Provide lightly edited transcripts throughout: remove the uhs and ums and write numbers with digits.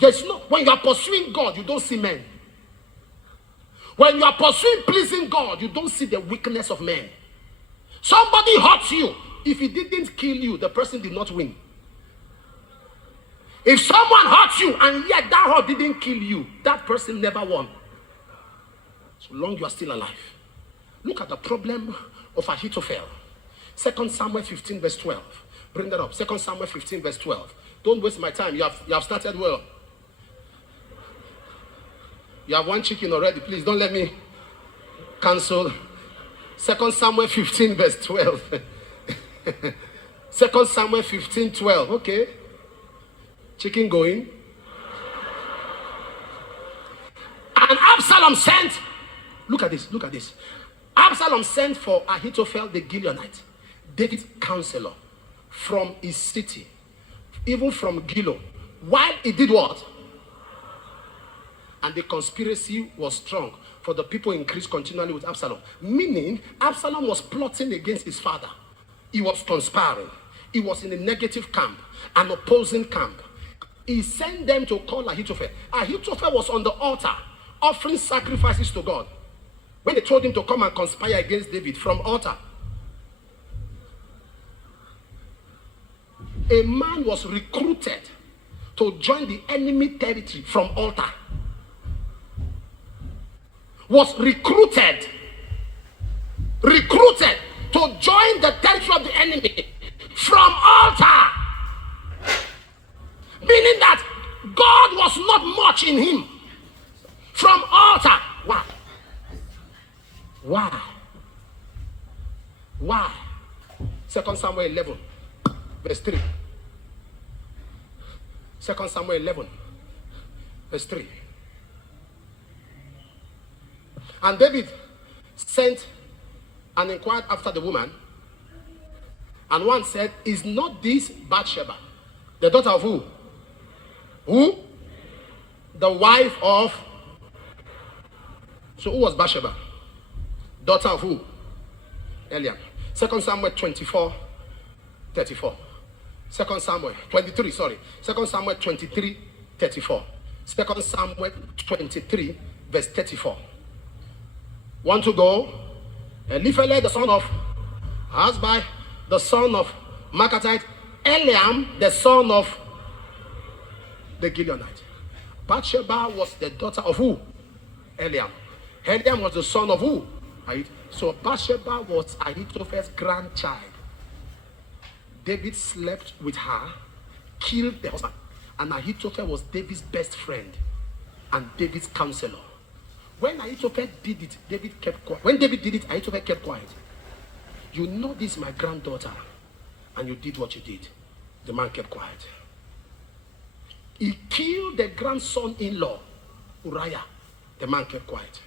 There's no, when you are pursuing God, you don't see men. When you are pursuing pleasing God, you don't see the weakness of men. Somebody hurts you. If he didn't kill you, the person did not win. If someone hurts you and yet that hurt didn't kill you, that person never won. So long you are still alive. Look at the problem of Ahithophel. 2 Samuel 15 verse 12. Bring that up. 2 Samuel 15 verse 12. Don't waste my time. You have started well. You have one chicken already. Please don't let me cancel. 2 Samuel 15 verse 12. 2 Samuel 15 12. Okay. Chicken going. And Absalom sent. Look at this. Look at this. Absalom sent for Ahithophel the Gileonite, David's counselor, from his city, even from Gilo. While he did what? And the conspiracy was strong, for the people increased continually with Absalom. Meaning, Absalom was plotting against his father. He was conspiring. He was in a negative camp, an opposing camp. He sent them to call Ahithophel. Ahithophel was on the altar, offering sacrifices to God. When they told him to come and conspire against David from altar, a man was recruited to join the enemy territory from altar. Was recruited to join the territory of the enemy from altar. Meaning that God was not much in him. From altar. Why? Why? Why? 2 Samuel 11 verse 3. 2 Samuel 11 verse 3. And David sent and inquired after the woman. And one said, is not this Bathsheba, the daughter of who? Who? The wife of. So who was Bathsheba? Daughter of who? Eliam. 2 Samuel 24, 34. 2 Samuel 23, sorry. 2 Samuel 23, 34. 2 Samuel 23, verse 34. Want to go? Eliphele, the son of Azbai, the son of Makatite, Eliam, the son of the Gileonite. Bathsheba was the daughter of who? Eliam. Eliam was the son of who? So Bathsheba was Ahithophel's grandchild. David slept with her, killed the husband, and Ahithophel was David's best friend and David's counselor. When Ahithophel did it, David kept quiet. When David did it, Ahithophel kept quiet. You know this is my granddaughter, and you did what you did. The man kept quiet. He killed the grandson-in-law, Uriah. The man kept quiet.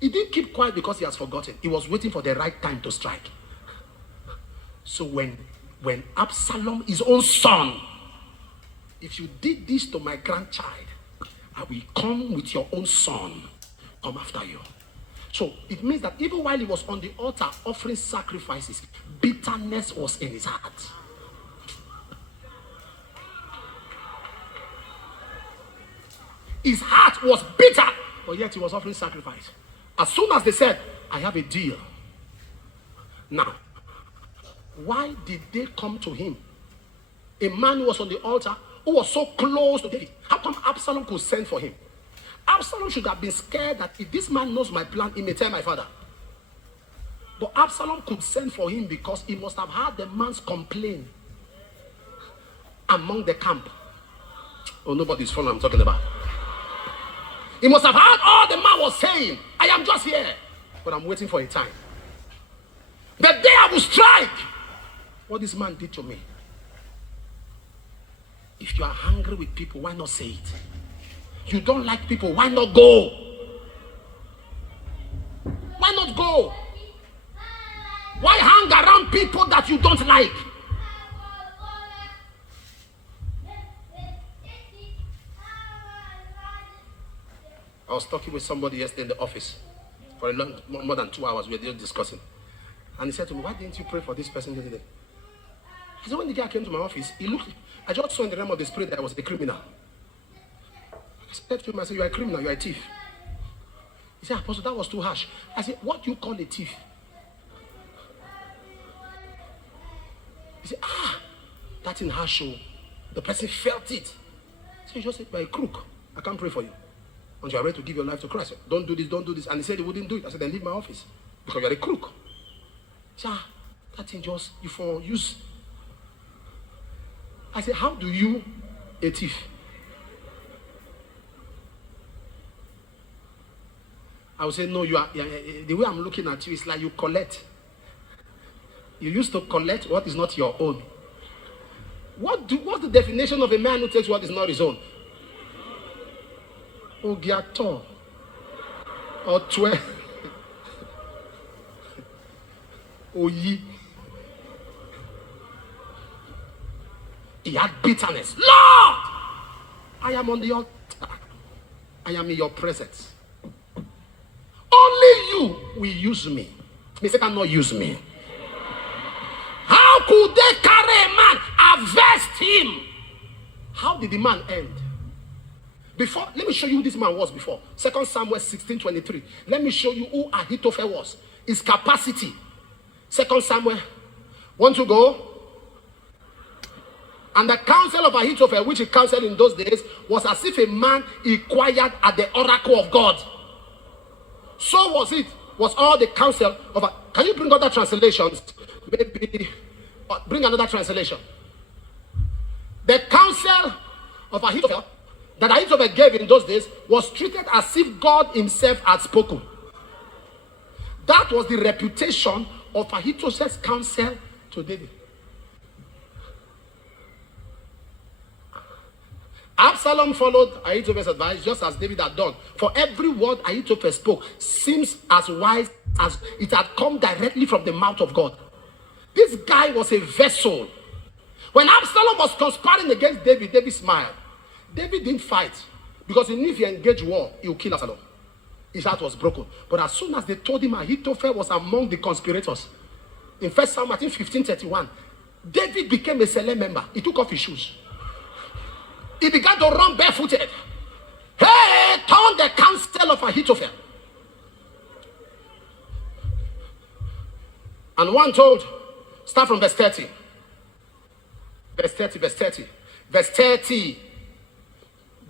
He didn't keep quiet because he has forgotten. He was waiting for the right time to strike. So when Absalom, his own son, if you did this to my grandchild, I will come with your own son, come after you. So it means that even while he was on the altar offering sacrifices, bitterness was in his heart. His heart was bitter, but yet he was offering sacrifice. As soon as they said, I have a deal. Now, why did they come to him? A man who was on the altar, who was so close to David. How come Absalom could send for him? Absalom should have been scared that if this man knows my plan, he may tell my father. But Absalom could send for him because he must have heard the man's complaint among the camp. Oh, nobody's following what I'm talking about. He must have heard all the man was saying. I am just here, but I'm waiting for a time. The day I will strike. What this man did to me. If you are hungry with people, why not say it? You don't like people, why not go? Why not go? Why hang around people that you don't like? I was talking with somebody yesterday in the office for more than 2 hours. We were just discussing. And he said to me, why didn't you pray for this person yesterday? I said, when the guy came to my office, he looked, I just saw in the realm of the spirit that I was a criminal. said to him, I said, you are a criminal, you are a thief. He said, Apostle, that was too harsh. I said, what do you call a thief? He said, that's in harsh. The person felt it. So he just said, you are a crook. I can't pray for you until you are ready to give your life to Christ. Don't do this, don't do this. And he said he wouldn't do it. I said, then leave my office because you are a crook. He said, that thing just, you for use. I said, how do you, a thief? I would say, no, you are, the way I'm looking at you is like you collect. You used to collect what is not your own. What's the definition of a man who takes what is not his own? Ogiato. Or 12. Oyi. He had bitterness. Lord, I am on the altar. I am in your presence. Only you will use me. Mr. cannot use me. How could they carry a man, arrest him? How did the man end? Before, let me show you who this man was before. 2 Samuel 16:23. Let me show you who Ahithophel was. His capacity. 2 Samuel. Want to go? And the counsel of Ahithophel, which he counseled in those days, was as if a man inquired at the oracle of God. So was it. Was all the counsel of a... Can you bring other translations? Maybe bring another translation. The counsel of Ahithophel that Ahithophel gave in those days was treated as if God himself had spoken. That was the reputation of Ahithophel's counsel to David. Absalom followed Ahithophel's advice just as David had done. For every word Ahithophel spoke seems as wise as it had come directly from the mouth of God. This guy was a vessel. When Absalom was conspiring against David, David smiled. David didn't fight because he knew if he engaged war, he would kill Absalom. His heart was broken. But as soon as they told him Ahithophel was among the conspirators, in 1 Samuel 15:31, David became a Suleman member. He took off his shoes. He began to run barefooted. Hey, turn the counsel of Ahithophel. And one told, start from verse 30. Verse 30, verse 30. Verse 30.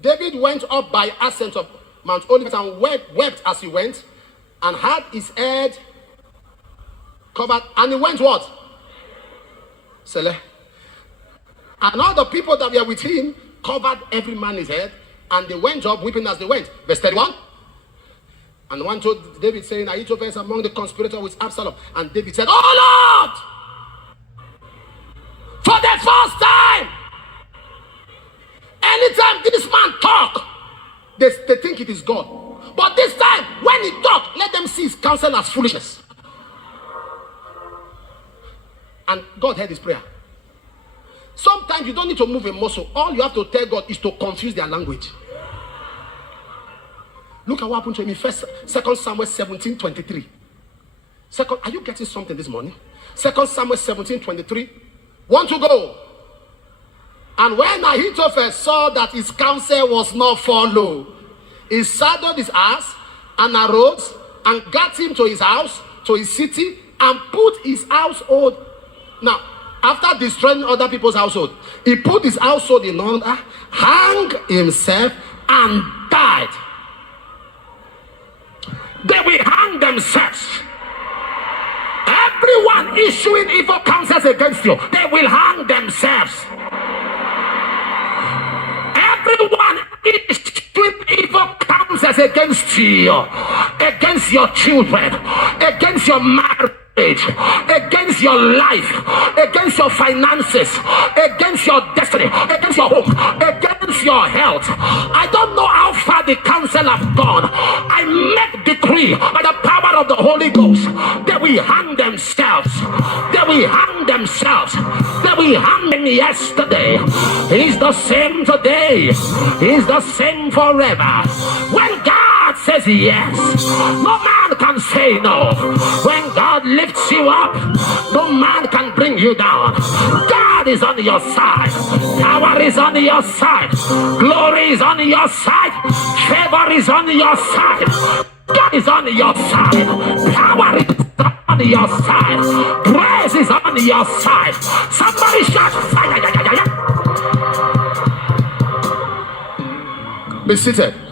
David went up by ascent of Mount Olivet and wept as he went, and had his head covered. And he went what? Sele. And all the people that were with him covered every man his head, and they went up weeping as they went. Verse 31. And one told David, saying, Ahithophel is among the conspirators with Absalom. And David said, oh Lord, for the first time, anytime this man talk, they think it is God. But this time, when he talk, let them see his counsel as foolishness. And God heard his prayer. Sometimes you don't need to move a muscle. All you have to tell God is to confuse their language. Look at what happened to him in 2 Samuel 17:23. Are you getting something this morning? 2 Samuel 17:23. Want to go? And when Ahithophel saw that his counsel was not followed, he saddled his ass and arose and got him to his house, to his city, and put his household. Now, after destroying other people's household, he put his household in order, hung himself, and died. They will hang themselves. Everyone issuing evil counsels against you, they will hang themselves. Everyone issuing evil counsels against you, against your children, against your marriage, against your life, against your finances, against your destiny, against your home, against your health. I don't know how far the counsel have gone. I make decree by the power of the Holy Ghost. They will hang themselves. They will hang themselves. They will hang them yesterday. He's the same today. He's the same forever. When God says yes, no matter man can say no. When God lifts you up, no man can bring you down. God is on your side. Power is on your side. Glory is on your side. Favor is on your side. God is on your side. Power is on your side. Praise is on your side. Somebody shout fire. Be seated.